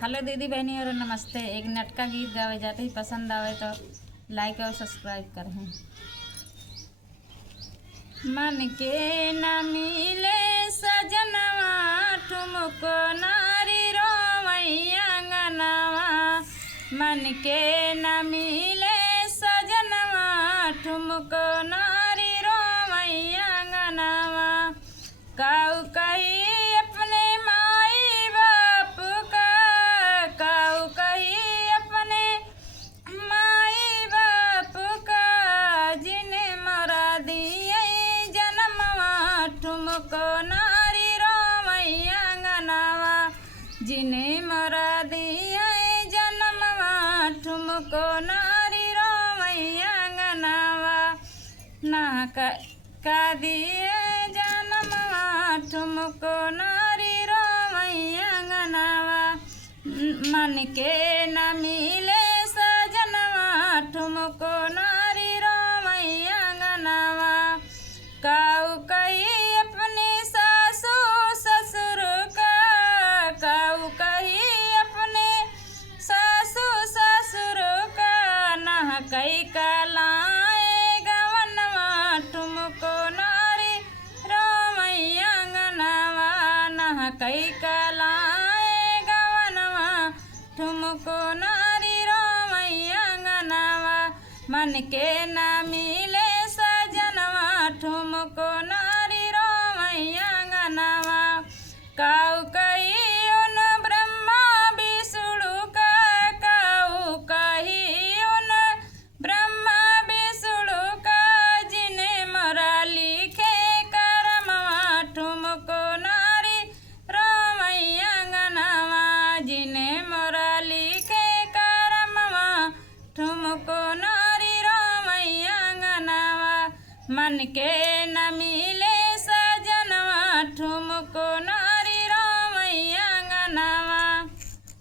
Hello दीदी बहनी और नमस्ते। एक नटका गीत गावे जाते ही पसंद आवे तो लाइक और सब्सक्राइब करें। मन के न मिले सजनवा ठुमक नारी रोमैया गनवा। मन के न मिले सजनवा ठुमक नारी रोमैया गनवा। काऊ कही अपने माई बाप का, काऊ कही अपने माई बाप का, जिन्हें मरा दिए जन्मवा ठुमक नारी रोमैया गनवा। जिन्हें मरा दिए जन्मवा ठुमक नारी रोमैया गनवा। ना का दिए जन्मवा ठुमक नारी रोमैया गनवा। मन के न मिले सजनवा ठुमक नारी रोमैया गनवा। काऊ कही अपने सासू ससुर का, काऊ कही अपने सासू ससुर का, नह कई कलाए गवनवा ठुमक नारी रोमैया गनवा। नह कई कलाए गवनवा ठुमक नारी रोमैया गनवा। मन के न मिले सजनवा ठुमक नारी रोमैया गनवा। काऊ कही उन ब्रह्मा विष्णु का, काऊ कही उन ब्रह्मा विष्णु का, जिन्हें मरा लिखे करमवा ठुमक नारी रोमैया गनवा। जिन्हें मरा लिखे करमवा ठुमक नारी रोमैया गनवा। मन के न मिले सजनवा ठुमक